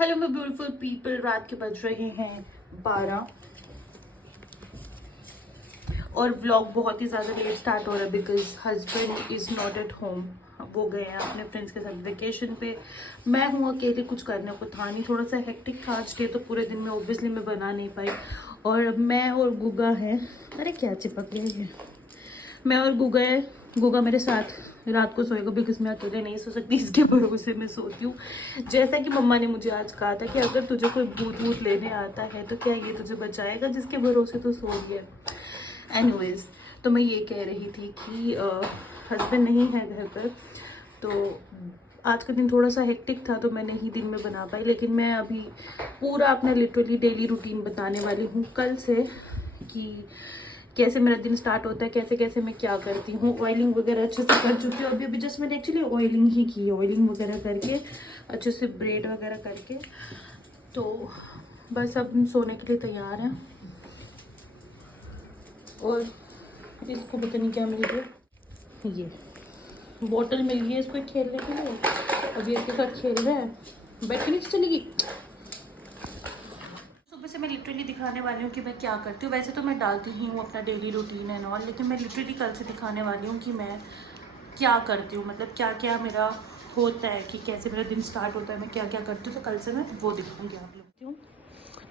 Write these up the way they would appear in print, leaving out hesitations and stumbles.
Hello my beautiful people, रात के बज रहे हैं 12 और व्लॉग बहुत ही ज़्यादा लेट स्टार्ट हो रहा है because husband is not at home. वो गए हैं अपने फ्रेंड्स के साथ वेकेशन पे। मैं हूँ अकेले, कुछ करने को था नहीं, थोड़ा सा हेक्टिक था आज डे, तो पूरे दिन में ऑब्वियसली मैं बना नहीं पाई। और मैं और गुगा हैं, अरे क्या चिपक रही है, मैं और गुगा है, गुगा मेरे साथ रात को सोएगा बिकॉज मैं अकेले नहीं सो सकती, इसके भरोसे मैं सोती हूँ। जैसा कि मम्मा ने मुझे आज कहा था कि अगर तुझे कोई भूत वूत लेने आता है तो क्या ये तुझे बचाएगा, जिसके भरोसे तो सो गया। एनीवेज, तो मैं ये कह रही थी कि हस्बैंड नहीं है घर पर, तो आज का दिन थोड़ा सा हेक्टिक था तो मैं नहीं दिन में बना पाई। लेकिन मैं अभी पूरा अपना लिटरली डेली रूटीन बताने वाली हूँ कल से कि कैसे मेरा दिन स्टार्ट होता है, कैसे कैसे मैं क्या करती हूँ। ऑयलिंग वगैरह अच्छे से कर चुकी हूँ, अभी जस्ट मैंने एक्चुअली ऑयलिंग ही की है, ऑयलिंग वगैरह करके अच्छे से ब्रेड वगैरह करके, तो बस अब हम सोने के लिए तैयार हैं। और इसको पता नहीं क्या मिल गया, ये बोतल मिल गई है इसको खेलने के लिए, अभी इसके साथ खेल रहा है। बैठ के नीचे चलेगी। सुबह से मैं लिटरली दिखाने वाली हूँ कि मैं क्या करती हूँ। वैसे तो मैं डालती ही हूँ अपना डेली रूटीन एंड ऑल, लेकिन मैं लिटरली कल से दिखाने वाली हूँ कि मैं क्या करती हूँ, मतलब क्या क्या मेरा होता है, कि कैसे मेरा दिन स्टार्ट होता है, मैं क्या क्या करती हूँ। तो कल से मैं वो दिखाऊंगी आप लोग। क्यों,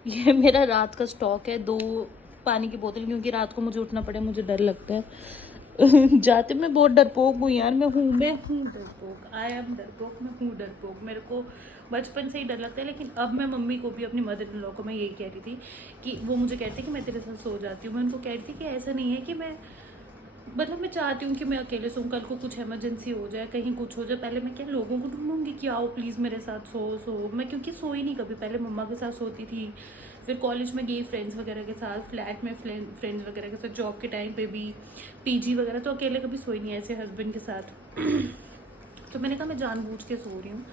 ये मेरा रात का स्टॉक है, 2 पानी की बोतल, क्योंकि रात को मुझे उठना पड़े, मुझे डर लगता है। जाते मैं बहुत डरपोक हूँ यार, मैं हूँ डरपोक, आई एम डरपोक, मैं हूँ डरपोक। मेरे को बचपन से ही डर लगता है। लेकिन अब मैं मम्मी को भी, अपनी मदर इन लॉ को मैं यही कह रही थी कि वो मुझे कहते कि मैं तेरे साथ सो जाती हूँ। मैं उनको कह रही थी कि ऐसा नहीं है कि मैं, मतलब मैं चाहती हूँ कि मैं अकेले सोऊं, कल को कुछ इमरजेंसी हो जाए, कहीं कुछ हो जाए, पहले मैं क्या लोगों को ढूंढूंगी कि आओ प्लीज़ मेरे साथ सो। मैं क्योंकि सोई नहीं कभी, पहले मम्मा के साथ सोती थी, फिर कॉलेज में गई फ्रेंड्स वगैरह के साथ, फ्लैट में फ्रेंड्स वगैरह के साथ, जॉब के टाइम पे भी, पीजी वगैरह, तो अकेले कभी सोई नहीं ऐसे हस्बैंड के साथ। तो मैंने कहा मैं जानबूझ के सो रही हूँ।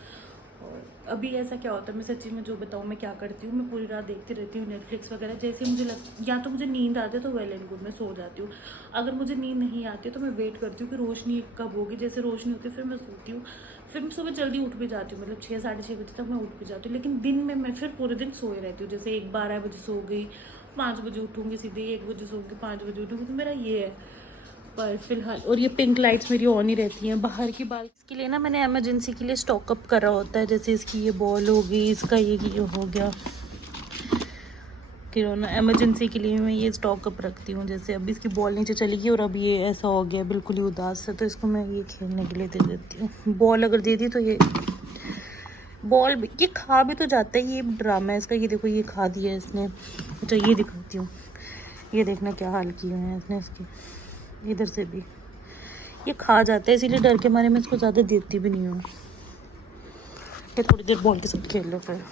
और अभी ऐसा क्या होता है, मैं सच्ची में जो बताऊँ मैं क्या करती हूँ, मैं पूरी रात देखती रहती हूँ नेटफ्लिक्स वगैरह। जैसे मुझे या तो मुझे नींद आती है तो वेल एंड गुड, मैं सो जाती हूँ। अगर मुझे नींद नहीं आती है तो मैं वेट करती हूँ कि रोशनी कब होगी। जैसे रोशनी होती है फिर मैं सोती हूँ, फिर मैं सुबह जल्दी उठ भी जाती हूँ, मतलब 6 साढ़े 6 बजे तक मैं उठ भी जाती हूँ। लेकिन दिन में मैं फिर पूरे दिन सोए रहती हूँ। जैसे 12 बजे सो गई, 5 बजे उठूँगी, सीधे 1 बजे सोऊंगी, 5 बजे उठूँगी, तो मेरा ये है। पर फिलहाल, और ये पिंक लाइट्स मेरी ऑन ही रहती हैं बाहर की। बाल इसके लिए ना मैंने इमरजेंसी के लिए स्टॉकअप करा होता है। जैसे इसकी ये बॉल हो गई, इसका ये हो गया किरोना, इमरजेंसी के लिए मैं ये स्टॉकअप रखती हूँ। जैसे अब इसकी बॉल नीचे चली गई और अब ये ऐसा हो गया बिल्कुल ही उदास है, तो इसको मैं ये खेलने के लिए दे देती हूँ। बॉल अगर दे दी तो ये बॉल भी, ये खा भी तो जाता है, ये ड्रामा है इसका। ये देखो ये खा दिया इसने। अच्छा ये दिखाती हूँ, ये देखना क्या हाल किया है इसने इसकी, इधर से भी ये खा जाता है, इसीलिए डर के मारे मैं इसको ज़्यादा देती भी नहीं हूँ। ये थोड़ी देर बॉल के साथ खेल लो, फिर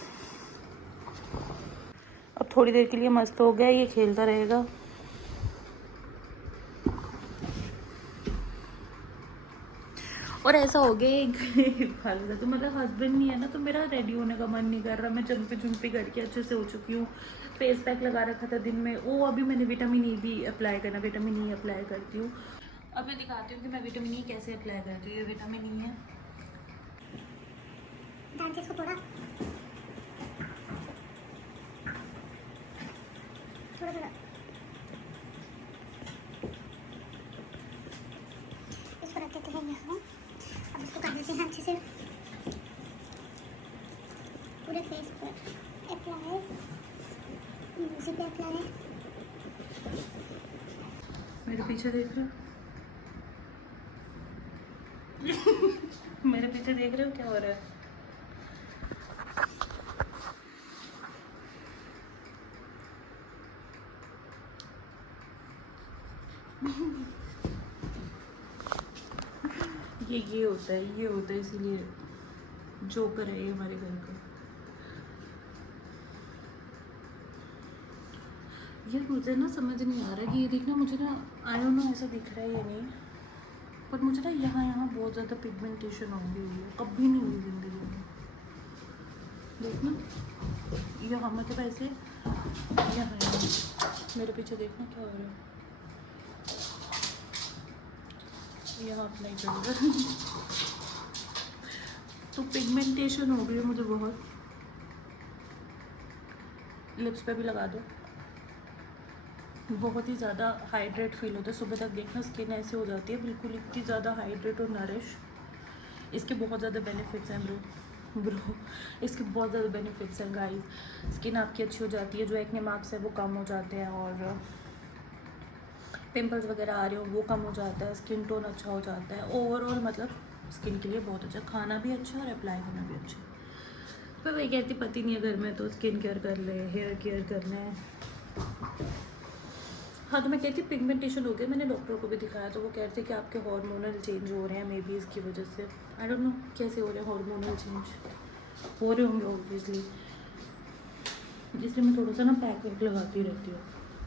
अब थोड़ी देर के लिए मस्त हो गया, ये खेलता रहेगा। और ऐसा हो गया एक फालतू, तो मतलब हस्बैंड नहीं है ना, तो मेरा रेडी होने का मन नहीं कर रहा। मैं चंपी करके अच्छे से हो चुकी हूँ। फेस पैक लगा रखा था दिन में, वो अभी मैंने विटामिन ई भी अप्लाई करना, विटामिन ई अप्लाई करती हूँ। अब मैं दिखाती हूँ कि मैं विटामिन ई कैसे अप्लाई करती हूँ। ये विटामिन ई है, इसको थोड़ा थोड़ा थोड़ा इसको रख देते हैं यहाँ। अब इसको कर देते हैं अच्छे से पूरे फेस पर अप्लाई, उसी पे अप्लाई। मेरे पीछे देख रहे हो? मेरे पीछे देख रहे हो क्या हो रहा है? ये होता है, ये होता है, इसीलिए जोकर है ये हमारे घर का। ये मुझे ना समझ नहीं आ रहा कि ये देखना, मुझे ना आई डोंट नो ऐसा दिख रहा है या नहीं, पर मुझे ना यहाँ बहुत ज़्यादा पिगमेंटेशन हो गई है, कभी नहीं हुई जिंदगी में। देखना यहाँ, मतलब ऐसे यहाँ मेरे पीछे देखना क्या हो रहा है, यहाँ अपना ही चल रहा है। तो पिगमेंटेशन हो गई है मुझे बहुत। लिप्स पे भी लगा दो। बहुत ही ज़्यादा हाइड्रेट फील होता है सुबह तक, देखना स्किन ऐसे हो जाती है बिल्कुल इतनी ज़्यादा हाइड्रेट और नरिश। इसके बहुत ज़्यादा बेनिफिट्स हैं ब्रो इसके बहुत ज़्यादा बेनिफिट्स हैं गाइस। स्किन आपकी अच्छी हो जाती है, जो एक्ने मार्क्स है वो कम हो जाते हैं, और पिंपल्स वगैरह आ रहे हो वो कम हो जाता है, स्किन टोन अच्छा हो जाता है। ओवरऑल मतलब स्किन के लिए बहुत अच्छा, खाना भी अच्छा और अप्लाई करना भी अच्छा। मैं वही कहती पति नहीं है घर में तो स्किन केयर कर ले, हेयर केयर कर लें। हाँ तो मैं कहती पिगमेंटेशन हो गया, मैंने डॉक्टर को भी दिखाया तो वो कह रहे थे कि आपके हार्मोनल चेंज हो रहे हैं, मे बी इसकी वजह से। आई डोंट नो कैसे हो रहे हैं हार्मोनल चेंज, हो रहे होंगे ऑब्वियसली, इसलिए मैं थोड़ा सा ना पैक वैक लगाती रहती हूँ।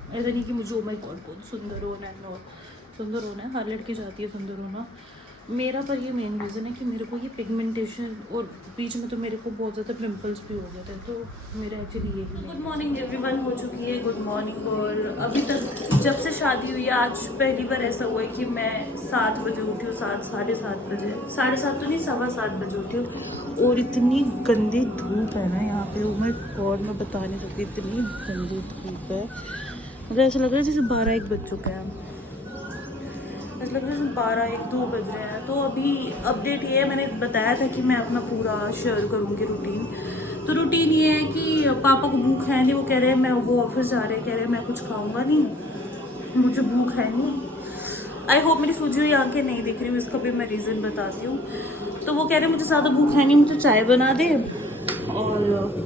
ऐसा नहीं कि मुझे ओ माय गॉड बहुत सुंदर होना है, और सुंदर होना है, हर लड़की चाहती है सुंदर होना। मेरा पर ये मेन रीज़न है कि मेरे को ये पिगमेंटेशन, और बीच में तो मेरे को बहुत ज़्यादा पिंपल्स भी हो गए थे, तो मेरा एक्चुअली यही। गुड मॉर्निंग एवरीवन हो चुकी है, गुड मॉर्निंग। और अभी तक जब से शादी हुई है आज पहली बार ऐसा हुआ है कि मैं 7 बजे उठी हूँ, 7 साढ़े 7 बजे, 7:30 तो नहीं 7:15 बजे उठी हूँ। और इतनी गंदी धूप है ना यहाँ पे, मैं और मैं बता नहीं सकती, इतनी गंदी धूप है। मुझे ऐसा लग रहा है जैसे 12-1 बज चुका है, ऐसा लग रहा है 12-1-2 बज रहे हैं। तो अभी अपडेट ये है, मैंने बताया था कि मैं अपना पूरा शेयर करूँगी रूटीन। तो रूटीन ये है कि पापा को भूख है नहीं, वो कह रहे हैं मैं, वो ऑफिस जा रहे हैं, कह रहे हैं मैं कुछ खाऊंगा नहीं, मुझे भूख है नहीं। आई होप मेरी सूजी हुई आंखें नहीं दिख रही हूँ, इसका भी मैं रीज़न बताती हूँ। तो वो कह रहे हैं मुझे ज़्यादा भूख है नहीं, मुझे चाय बना दे, और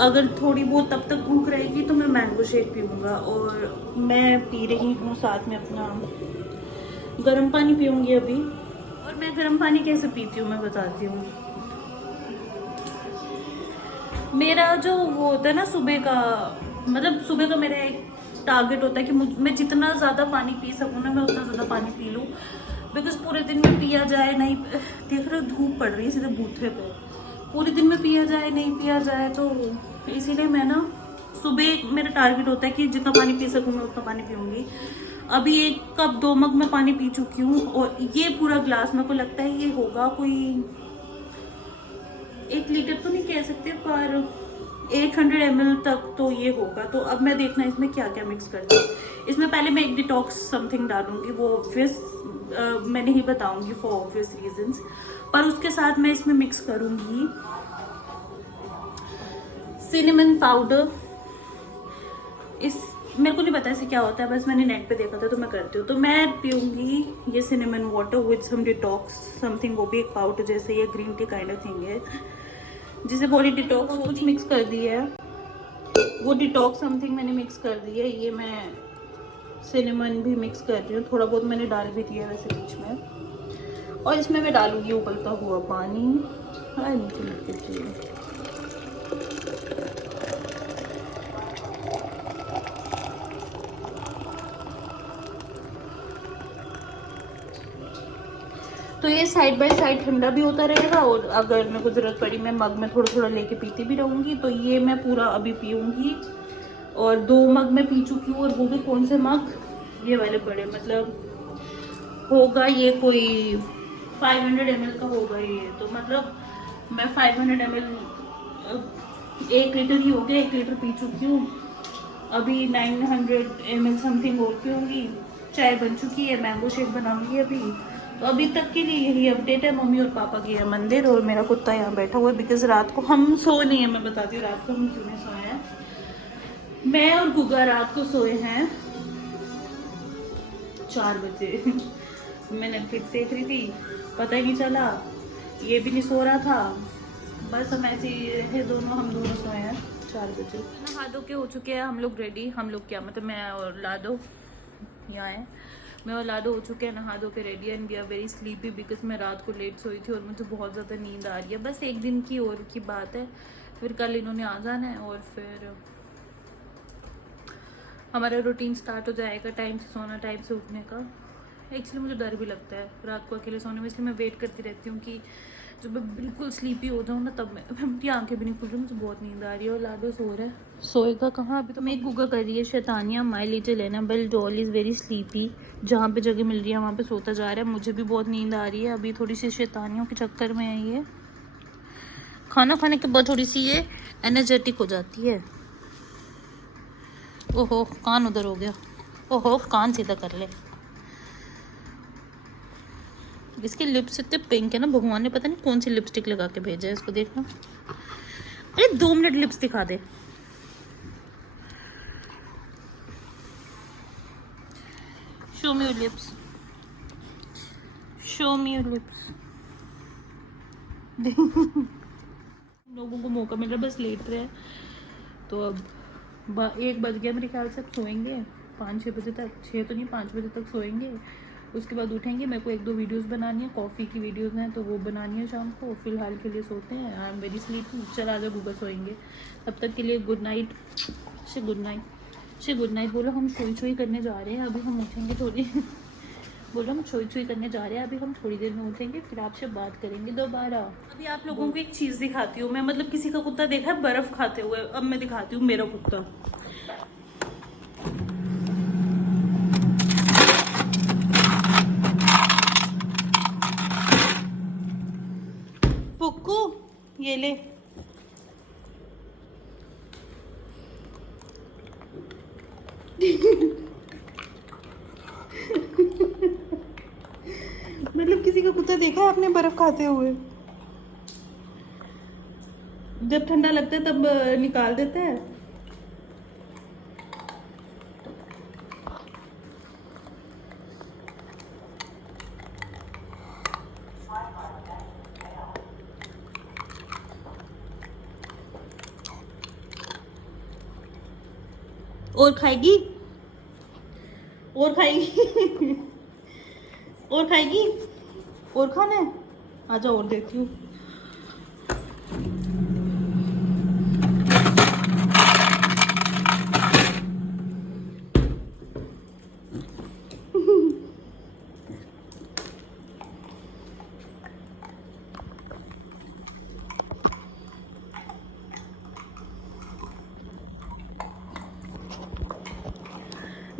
अगर थोड़ी बहुत तब तक भूख रहेगी तो मैं मैंगो शेक पीऊँगा। और मैं पी रही हूँ साथ में अपना गर्म पानी पीऊँगी अभी। और मैं गर्म पानी कैसे पीती हूँ मैं बताती हूँ। मेरा जो वो होता है ना सुबह का, मतलब सुबह का मेरा एक टारगेट होता है कि मैं जितना ज़्यादा पानी पी सकूँ ना, मैं उतना ज़्यादा पानी पी लूँ। बिकॉज पूरे दिन में पिया जाए नहीं, देख रहे हो धूप पड़ रही है सीधे बूथे पे, पूरे दिन में पिया जाए नहीं पिया जाए, तो इसीलिए मैं ना सुबह मेरा टारगेट होता है कि जितना पानी पी सकूँ मैं उतना पानी पीऊँगी। अभी 1 कप 2 मग मैं पानी पी चुकी हूँ, और ये पूरा ग्लास मेरे को लगता है ये होगा कोई 1 लीटर तो नहीं कह सकते, पर 800 ml तक तो ये होगा। तो अब मैं देखना इसमें क्या क्या मिक्स करती हूँ। इसमें पहले मैं एक डिटॉक्स समथिंग डालूंगी, वो ऑब्वियस मैं नहीं बताऊंगी फॉर ऑब्वियस रीजंस, पर उसके साथ मैं इसमें मिक्स करूंगी सिनेमन पाउडर। इस मेरे को नहीं पता इसे क्या होता है, बस मैंने नेट पे देखा था तो मैं करती हूँ। तो मैं पीऊँगी ये cinnamon water with some detox something, वो भी एक पाउडर जैसे ये green tea kind of thing है जिसे बॉडी डिटॉक्स कुछ मिक्स कर दी है, वो डिटॉक्स समथिंग मैंने मिक्स कर दी है। ये मैं सिनेमन भी मिक्स कर रही हूँ, थोड़ा बहुत मैंने डाल भी दिया वैसे बीच में। और इसमें मैं डालूंगी उबलता हुआ पानी। तो ये साइड बाय साइड ठंडा भी होता रहेगा, और अगर मेरे को ज़रूरत पड़ी मैं मग में थोड़ा थोड़ा लेके पीती भी रहूँगी। तो ये मैं पूरा अभी पीऊँगी, और 2 मग में पी चुकी हूँ। और वो भी कौन से मग, ये वाले बड़े, मतलब होगा ये कोई 500 ml का होगा ये। तो मतलब मैं 500 ml 1 लीटर ही हो गया, 1 लीटर पी चुकी हूँ। अभी 900 ml समथिंग और पीऊँगी। चाय बन चुकी है, मैंगो शेक बनाऊँगी अभी। तो अभी तक के लिए यही अपडेट है। मम्मी और पापा गए हैं मंदिर, और मेरा कुत्ता यहाँ बैठा हुआ है बिकॉज रात को हम सोए नहीं है। मैं बताती हूँ रात को हम क्यों नहीं सोए हैं। मैं और गुगा रात को सोए हैं 4 बजे। मैं नेटफ्लिक्स देख रही थी, पता ही नहीं चला, ये भी नहीं सो रहा था, बस हम ऐसे ही रहे दोनों, हम दोनों सोए हैं 4 बजे। नहा धो के हो चुके हैं हम लोग रेडी। हम लोग क्या मतलब मैं और लाडो यहाँ है, मैं और लाडो हो चुके हैं नहा धो के ready, and we are very sleepy because मैं रात को लेट सोई थी और मुझे बहुत ज़्यादा नींद आ रही है। बस एक दिन की और की बात है, फिर कल इन्होंने आ जाना है और फिर हमारा रूटीन स्टार्ट हो जाएगा, टाइम से सोना टाइम से उठने का। एक्चुअली मुझे डर भी लगता है रात को अकेले सोने में, इसलिए मैं वेट करती रहती हूँ कि जब मैं बिल्कुल स्लीपी हो जाऊँ ना तब मैं अपनी आंखें भी नहीं खुल रही, मुझे बहुत नींद आ रही है। और लाडो सो रहा है, सोएगा कहाँ अभी। तो मैं गुगा कर रही है शैतानियाँ, my little Annabelle doll is very sleepy. जहाँ पे जगह मिल रही है वहाँ पे सोता जा रहा है। मुझे भी बहुत नींद आ रही है, अभी थोड़ी सी शैतानियों के चक्कर में है ये। खाना खाने के बाद थोड़ी सी ये एनर्जेटिक हो जाती है। ओहो कान उधर हो गया, ओहो कान सीधा कर ले। इसके लिप्स इतने पिंक है ना, भगवान ने पता नहीं कौन सी लिपस्टिक लगा के भेजा है इसको, देखना। अरे 2 मिनट लिप्स दिखा दे। Show me your lips, show me your lips. लोगों को मौका मिल रहा है, बस लेट रहे हैं। तो अब 1 बज गया मेरे ख्याल से, अब सोएंगे 5-6 बजे तक, 6 तो नहीं 5 बजे तक सोएंगे। उसके बाद उठेंगे, मेरे को 1-2 वीडियोस बनानी है, कॉफ़ी की वीडियोस हैं तो वो बनानी है शाम को। फिलहाल के लिए सोते हैं, आई एम वेरी स्लीपी। चल आजा गूगल, सोएंगे। तब तक के लिए गुड नाइट, से गुड नाइट, से गुड नाइट बोलो। हम सोई करने जा रहे हैं, अभी हम उठेंगे थोड़ी बोलो हम सोई करने जा रहे हैं, अभी हम थोड़ी देर में उठेंगे, फिर आपसे बात करेंगे दोबारा। अभी आप लोगों को एक चीज़ दिखाती हूँ मैं, मतलब किसी का कुत्ता देखा है बर्फ़ खाते हुए, अब मैं दिखाती हूँ मेरा कुत्ता। पुक्कू ये ले। मतलब किसी का कुत्ता देखा है आपने बर्फ खाते हुए? जब ठंडा लगता है तब निकाल देता है। और खाएगी, और खाएगी और खाएगी, और खाना है? आजा और देती हूँ।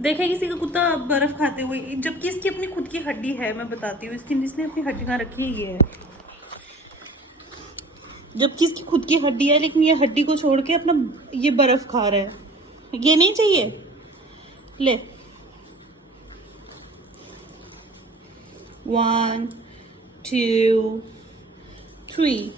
देखे किसी का कुत्ता बर्फ खाते हुए, जबकि इसकी अपनी खुद की हड्डी है। मैं बताती हूँ, इसने अपनी हड्डी कहाँ रखी है, ये है, जबकि इसकी खुद की हड्डी है, लेकिन ये हड्डी को छोड़ के अपना ये बर्फ खा रहा है। ये नहीं चाहिए, ले। 1 2 3